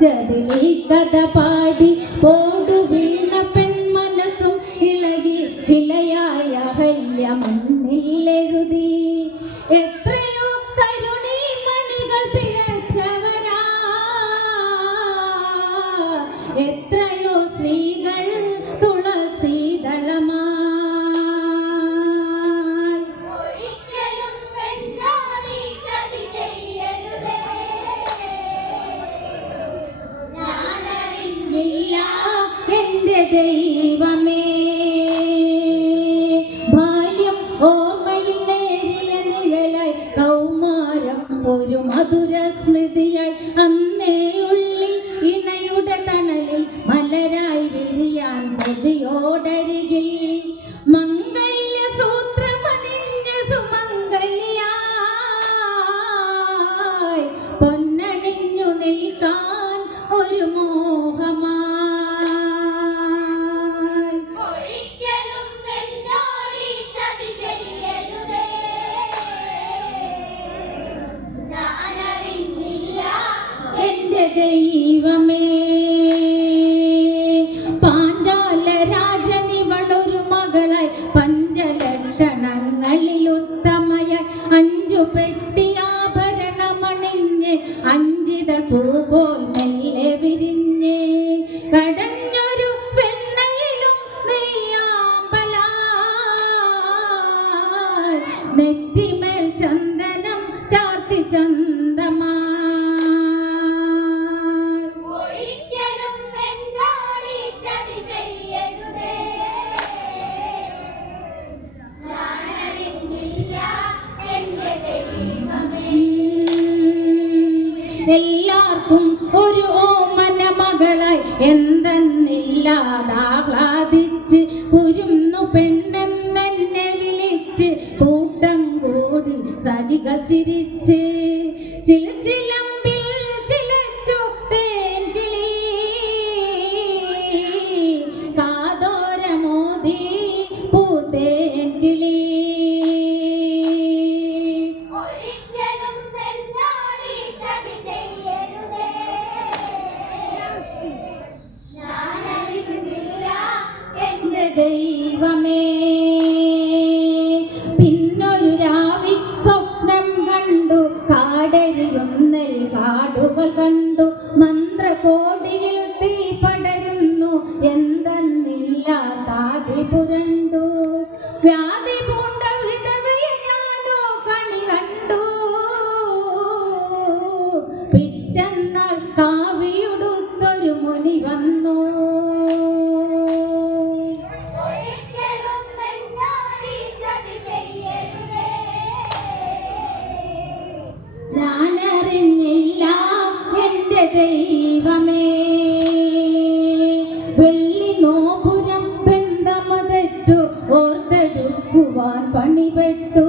ജനനി തമയ അഞ്ചു പെട്ടി എന്തെന്നില്ലാതാഹ്ലാദിച്ച് കുരുന്നു പെണ്ണെന്നെ വിളിച്ച് കൂട്ടം കൂടി സഖികൾ ചിരിച്ച് ചില ചില മുനി വന്നു. ഞാനറിഞ്ഞില്ല എന്റെ വെള്ളി ഓർത്തെടുക്കുവാൻ പണിപെട്ടു.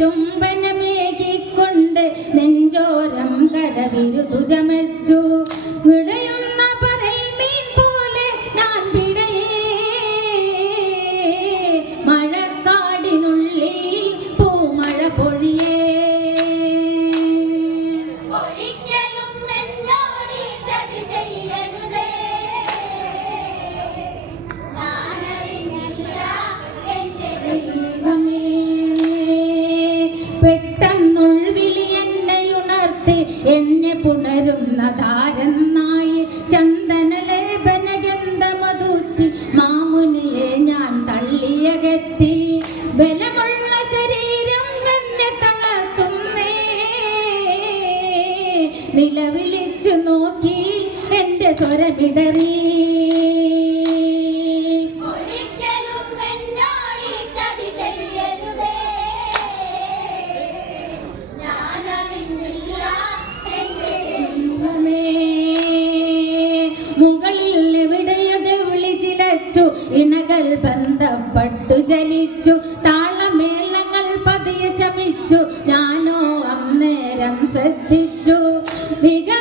ചുംബനമേകിക്കൊണ്ട് നെഞ്ചോരം കരവിരുതു ചമച്ചു വിട നിലവിളിച്ചു നോക്കി എന്റെ സ്വരമിടറി ഇണകൾ ബന്ധപ്പെട്ടു ചലിച്ചു താളമേളങ്ങൾ പതിയെ ശമിച്ചു ഞാനോ അന്നേരം ശ്രദ്ധി Amiga.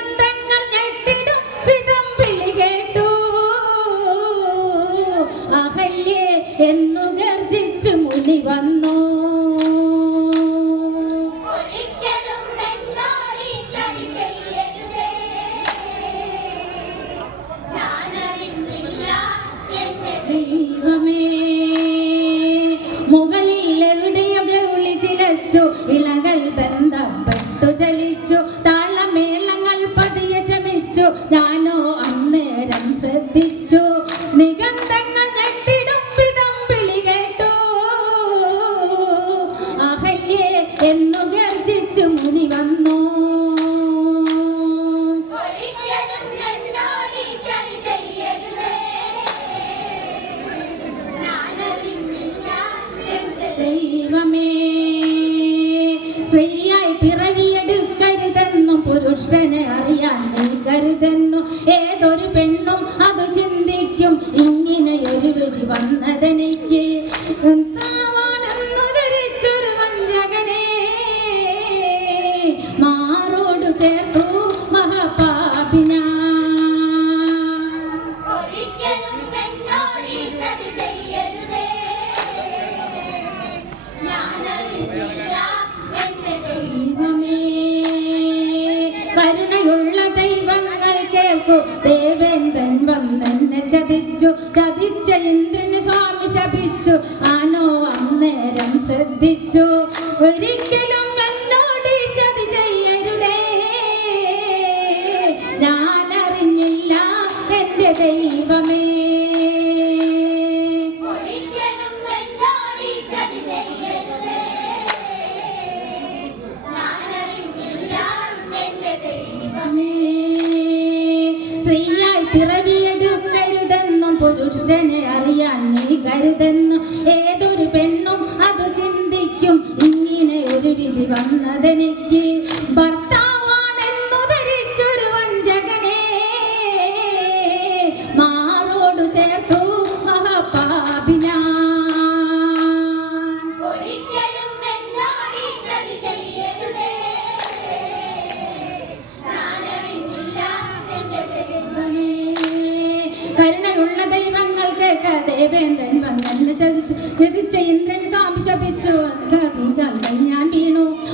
എന്നു ഗർജിച്ചു മുനി വന്നു. ദൈവമേ സ്ത്രീയായി പിറവിയെടുക്കരുതെന്നും പുരുഷനെ അറിയാൻ നീ കരുതെന്നും. ഏതൊരു പെണ്ണും അത് ചിന്തിക്കും. ഇങ്ങനെ ഒരു വിധി വന്നു. ശ്രദ്ധിച്ചു. ആനോ അന്നേരം ശ്രദ്ധിച്ചു. ഒരിക്കലും ദൈവമേ. സ്ത്രീയായി പിറവിയെടുക്കരുതെന്നും പുരുഷനെ അറിയാൻ നീ കരുതെന്നും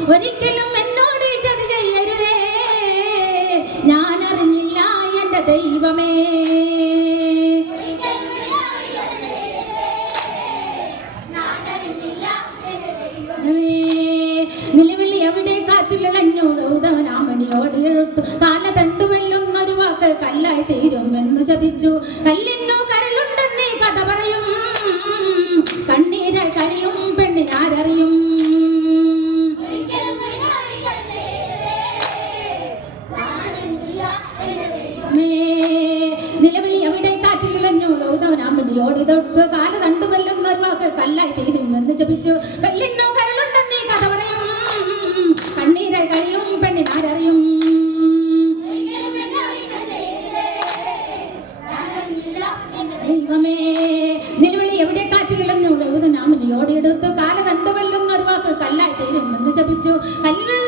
ഒരിക്കലും എന്നോട് ചതി ചെയ്യരുതേ. ഞാൻ അറിഞ്ഞില്ല എന്റെ ദൈവമേ. നിലവിളി എവിടെ കാറ്റിലളഞ്ഞു. ഗൗതമനാമണിയോട് എഴുത്തു. കാല തണ്ടുവെല്ലൊന്നൊരു വാക്ക് കല്ലായി തീരും എന്ന് ശപിച്ചു. കല്ലിന്നു കരളുണ്ടെന്നീ കഥ പറയും. കണ്ണീരായി കഴിയും പെണ്ണിനാരറിയും. കല്ലോടിയെടുത്ത് കാലദണ്ഡമല്ലെന്നൊരു വാക്ക് കല്ലായി തീരും. എന്ന് ശപിച്ചു. കല്ലിൽ